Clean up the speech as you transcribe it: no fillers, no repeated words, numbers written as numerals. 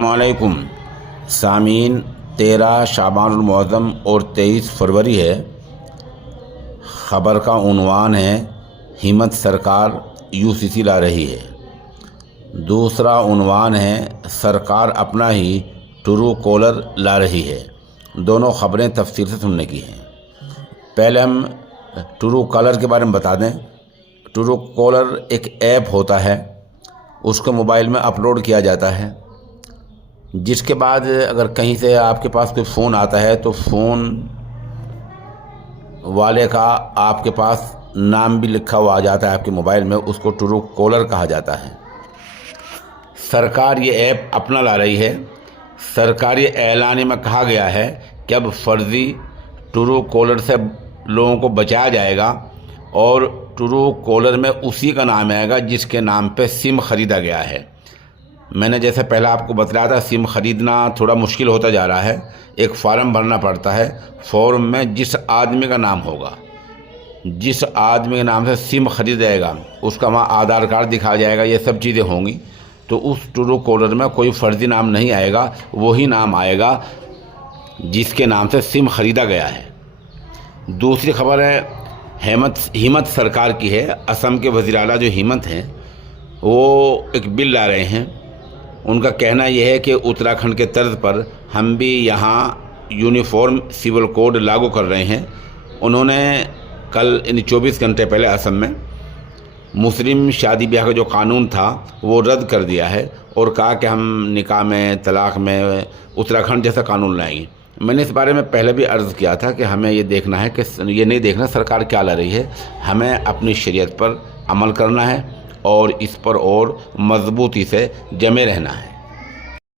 वालेकुम सामीन। 13 शाबानुल मुअज़्ज़म और 23 फरवरी है। ख़बर का उन्वान है हिम्मत सरकार यूसीसी ला रही है। दूसरा उन्वान है सरकार अपना ही ट्रू कॉलर ला रही है। दोनों ख़बरें तफसील से सुनने की हैं। पहले हम ट्रू कॉलर के बारे में बता दें। ट्रू कॉलर एक ऐप होता है, उसको मोबाइल में अपलोड किया जाता है, जिसके बाद अगर कहीं से आपके पास कोई फ़ोन आता है तो फ़ोन वाले का आपके पास नाम भी लिखा हुआ आ जाता है आपके मोबाइल में, उसको ट्रू कॉलर कहा जाता है। सरकार ये ऐप अपना ला रही है। सरकारी ऐलान में कहा गया है कि अब फर्जी ट्रू कॉलर से लोगों को बचाया जाएगा और ट्रू कॉलर में उसी का नाम आएगा जिसके नाम पे सिम ख़रीदा गया है। मैंने जैसे पहले आपको बतलाया था, सिम ख़रीदना थोड़ा मुश्किल होता जा रहा है। एक फ़ॉर्म भरना पड़ता है। फॉर्म में जिस आदमी का नाम होगा, जिस आदमी के नाम से सिम ख़रीदेगा, उसका वहाँ आधार कार्ड दिखाया जाएगा, ये सब चीज़ें होंगी। तो उस ट्रू कॉलर में कोई फ़र्जी नाम नहीं आएगा, वही नाम आएगा जिसके नाम से सिम ख़रीदा गया है। दूसरी खबर है हिम्मत सरकार की है। असम के वज़ीर आला जो हिम्मत हैं, वो एक बिल ला रहे हैं। उनका कहना यह है कि उत्तराखंड के तर्ज पर हम भी यहाँ यूनिफॉर्म सिविल कोड लागू कर रहे हैं। उन्होंने कल 24 घंटे पहले असम में मुस्लिम शादी ब्याह का जो कानून था वो रद्द कर दिया है और कहा कि हम निकाह में, तलाक़ में उत्तराखंड जैसा कानून लाएंगे। मैंने इस बारे में पहले भी अर्ज़ किया था कि हमें ये देखना है कि ये नहीं देखना सरकार क्या ला रही है, हमें अपनी शरीयत पर अमल करना है और इस पर और मज़बूती से जमे रहना है।